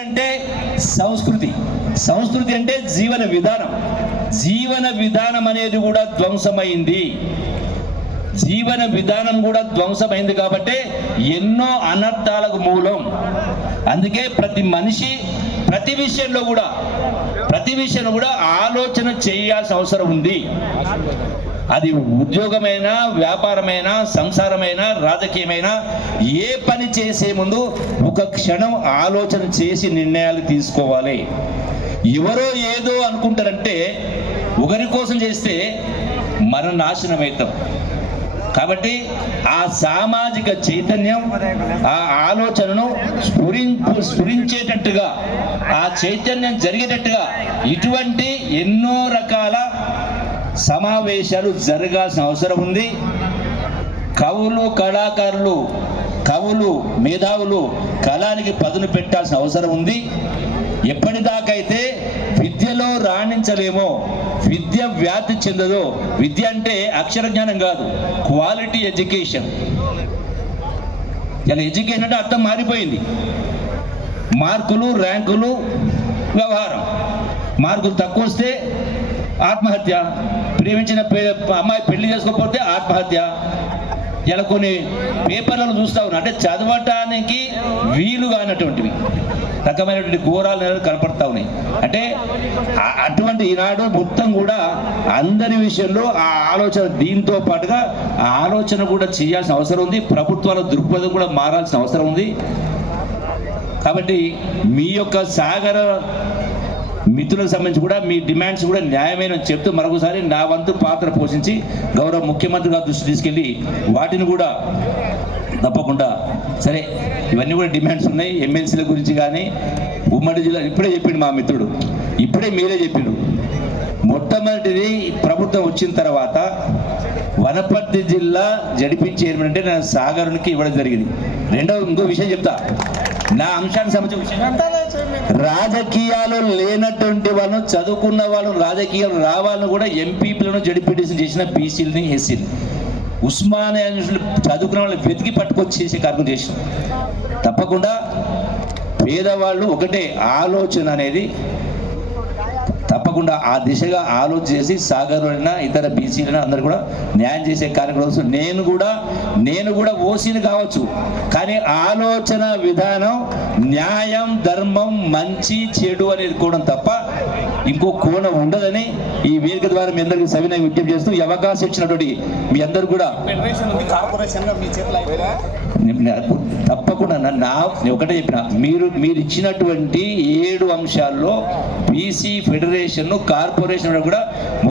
అంటే సంస్కృతి. సంస్కృతి అంటే జీవన విధానం. జీవన విధానం అనేది కూడా ధ్వంసమైంది. జీవన విధానం కూడా ధ్వంసమైంది కాబట్టి ఎన్నో అనర్థాలకు మూలం. అందుకే ప్రతి మనిషి ప్రతి విషయంలో కూడా ప్రతి విషయంలో కూడా ఆలోచన చేయాల్సిన అవసరం ఉంది. అది ఉద్యోగమైన వ్యాపారమైన సంసారమైన రాజకీయమైన ఏ పని చేసే ముందు ఒక క్షణం ఆలోచన చేసి నిర్ణయాలు తీసుకోవాలి. ఎవరో ఏదో అనుకుంటారంటే ఒకరి కోసం చేస్తే మన నాశనం అవుతాం కాబట్టి ఆ సామాజిక చైతన్యం ఆ ఆలోచనను స్ఫురింపు స్ఫురించేటట్టుగా ఆ చైతన్యం జరిగేటట్టుగా ఇటువంటి ఎన్నో రకాల సమావేశాలు జరగాల్సిన అవసరం ఉంది. కవులు కళాకారులు కవులు మేధావులు కళానికి పదును పెట్టాల్సిన అవసరం ఉంది. ఎప్పటిదాకైతే విద్యలో రాణించలేమో విద్య వ్యాప్తి చెందదో విద్య అంటే అక్షర జ్ఞానం కాదు క్వాలిటీ ఎడ్యుకేషన్. ఇలా ఎడ్యుకేషన్ అంటే అర్థం మారిపోయింది. మార్కులు ర్యాంకులు వ్యవహారం. మార్కులు తక్కువ వస్తే ఆత్మహత్య ప్రేమించిన అమ్మాయి పెళ్ళి చేసుకోకపోతే ఆత్మహత్య. ఇలా కొన్ని పేపర్లను చూస్తా ఉన్నా. అంటే చదవటానికి వీలు కానటువంటివి. రకమైనటువంటి ఘోరాలు అనేవి కనపడతా ఉన్నాయి. అంటే అటువంటి ఈనాడు మొత్తం కూడా అందరి విషయంలో ఆ ఆలోచన దీంతో పాటుగా ఆ ఆలోచన కూడా చేయాల్సిన అవసరం ఉంది. ప్రభుత్వాల దృక్పథం కూడా మారాల్సిన అవసరం ఉంది. కాబట్టి మీ యొక్క సాగర మిత్రులకు సంబంధించి కూడా మీ డిమాండ్స్ కూడా న్యాయమైన చెప్తూ మరొకసారి నా వంతు పాత్ర పోషించి గౌరవ ముఖ్యమంత్రి దృష్టి తీసుకెళ్ళి వాటిని కూడా తప్పకుండా సరే ఇవన్నీ కూడా డిమాండ్స్ ఉన్నాయి. ఎమ్మెల్సీల గురించి కానీ ఉమ్మడి జిల్లా ఇప్పుడే చెప్పిండు మా మిత్రుడు. ఇప్పుడే మీరే చెప్పిండు. మొట్టమొదటిది ప్రభుత్వం వచ్చిన తర్వాత వనపర్తి జిల్లా జడిపి చైర్మన్ అంటే నేను సాగరునికి ఇవ్వడం జరిగింది. రెండవ ఇంకో విషయం చెప్తా. నా అంశాన్ని సంబంధించిన రాజకీయాలు లేనటువంటి వాళ్ళు చదువుకున్న వాళ్ళు రాజకీయాలు రావాలని కూడా ఎంపీలను జడిపిటిసి చేసిన బీసీలని ఎస్సీలు ఉస్మానియా చదువుకున్న వాళ్ళు వెతికి పట్టుకొచ్చేసే కార్యక్రమం తప్పకుండా పేదవాళ్ళు ఒకటే ఆలోచన అనేది తప్పకుండా ఆ దిశగా ఆలోచించేసి సాగర్ అయినా ఇతర బీసీలైనా అందరు కూడా న్యాయం చేసే కార్యక్రమం నేను కూడా నేను కూడా ఓసీని కావచ్చు. కానీ ఆలోచన విధానం న్యాయం ధర్మం మంచి చెడు అనేది కోణం తప్ప ఇంకో కోణం ఉండదని ఈ వేదిక ద్వారా మీ అందరికీ సవినయం విజ్ఞప్తి చేస్తూ ఈ అవకాశం ఇచ్చినటువంటి మీ అందరు కూడా తప్పకుండా నా నా- నేను ఒకటే చెప్పిన. మీరు మీరు ఇచ్చినటువంటి ఏడు అంశాల్లో బీసీ ఫెడరేషన్ కార్పొరేషన్ కూడా